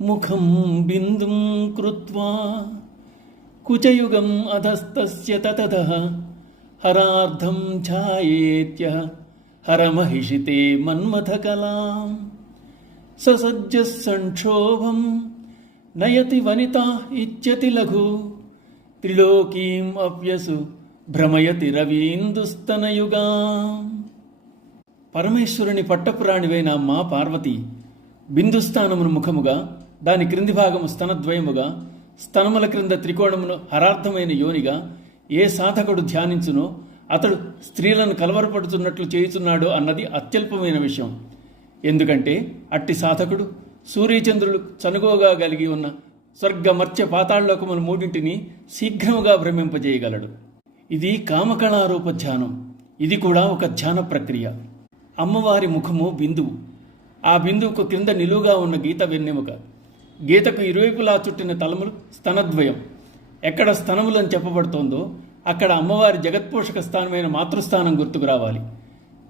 ముఖం బిందుం కృత్వా కుచయుగం అధస్తస్య తతః హరార్ధం ఛాయేత్య హరమహిషితే మన్మథకలాం ససజ్జ సంక్షోభం నయతి వనిత ఇచ్యతి లఘు త్రిలోకీం అప్యసు భ్రమయతి రవీందుస్తనయుగా. పరమేశ్వరుని పట్టపురాణివైన మా పార్వతి బిందుస్థానమును ముఖముగా, దాని క్రింది భాగము స్తనద్వయముగా, స్తనముల క్రింద త్రికోణమును హరార్థమైన యోనిగా ఏ సాధకుడు ధ్యానించునో అతడు స్త్రీలను కలవరపడుతున్నట్లు చేయుచున్నాడు అన్నది అత్యల్పమైన విషయం. ఎందుకంటే అట్టి సాధకుడు సూర్యచంద్రులు చనుగోగా కలిగి ఉన్న స్వర్గ మర్త్య పాతాళలోకములు మూడింటిని శీఘ్రముగా భ్రమింపజేయగలడు. ఇది కామకళారూప ధ్యానం. ఇది కూడా ఒక ధ్యాన ప్రక్రియ. అమ్మవారి ముఖము బిందువు. ఆ బిందువుకు క్రింద నిలువుగా ఉన్న గీత వెన్నెముక. గీతకు ఇరువైపులా చుట్టిన తలములు స్తనద్వయం. ఎక్కడ స్తనములని చెప్పబడుతోందో అక్కడ అమ్మవారి జగత్పోషక స్థానమైన మాతృస్థానం గుర్తుకు రావాలి.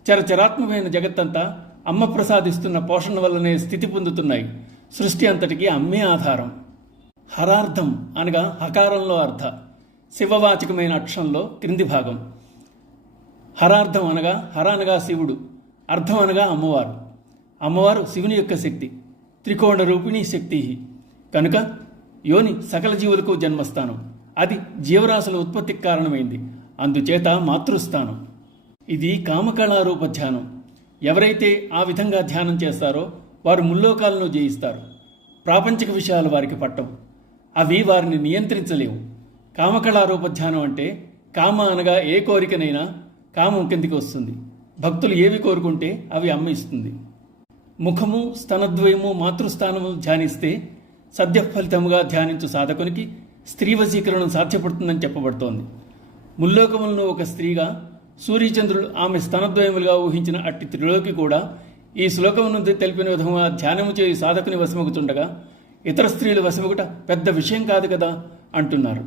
చరచరాత్మకమైన జగత్తంతా అమ్మ ప్రసాదిస్తున్న పోషణ వల్లనే స్థితి పొందుతున్నాయి. సృష్టి అంతటికీ అమ్మే ఆధారం. హరార్థం అనగా హకారంలో అర్ధ, శివవాచకమైన అక్షరంలో క్రింది భాగం. హరార్థం అనగా హర అనగా శివుడు, అర్థం అనగా అమ్మవారు. అమ్మవారు శివుని యొక్క శక్తి, త్రికోణ రూపిణి శక్తి. కనుక యోని సకల జీవులకు జన్మస్థానం. అది జీవరాశుల ఉత్పత్తికి కారణమైంది. అందుచేత మాతృస్థానం. ఇది కామకళారూప ధ్యానం. ఎవరైతే ఆ విధంగా ధ్యానం చేస్తారో వారు ముల్లోకాలను జయిస్తారు. ప్రాపంచిక విషయాలు వారికి పట్టవు. అవి వారిని నియంత్రించలేవు. కామకళారూప ధ్యానం అంటే కామ అనగా ఏ కోరికనైనా కామం కిందికి వస్తుంది. భక్తులు ఏవి కోరుకుంటే అవి అమ్మ ఇస్తుంది. ముఖము, స్తనద్వయము, మాతృస్థానము ధ్యానిస్తే సద్యఫలితముగా ధ్యానించు సాధకునికి స్త్రీ వశీకరణం సాధ్యపడుతుందని చెప్పబడుతోంది. ముల్లోకములను ఒక స్త్రీగా, సూర్యచంద్రులు ఆమె స్తనద్వయములుగా ఊహించిన అట్టి త్రిలోకి కూడా ఈ శ్లోకం నుండి తెలిపిన విధంగా ధ్యానము చేయి సాధకుని వశమగుతుండగా ఇతర స్త్రీలు వశమగుట పెద్ద విషయం కాదు కదా అంటున్నారు.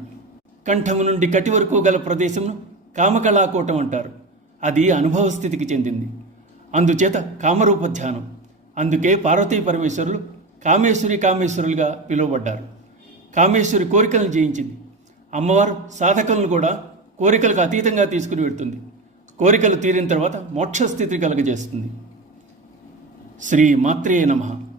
కంఠము నుండి కటి వరకు గల ప్రదేశమును కామకళాకూటం అంటారు. అది అనుభవ స్థితికి చెందింది. అందుచేత కామరూప ధ్యానం. అందుకే పార్వతీ పరమేశ్వరులు కామేశ్వరులుగా పిలువబడ్డారు. కామేశ్వరి కోరికలను జయించింది. అమ్మవారు సాధకులను కూడా కోరికలకు అతీతంగా తీసుకుని వెడుతుంది. కోరికలు తీరిన తర్వాత మోక్షస్థితి కలుగజేస్తుంది. శ్రీ మాత్రే నమః.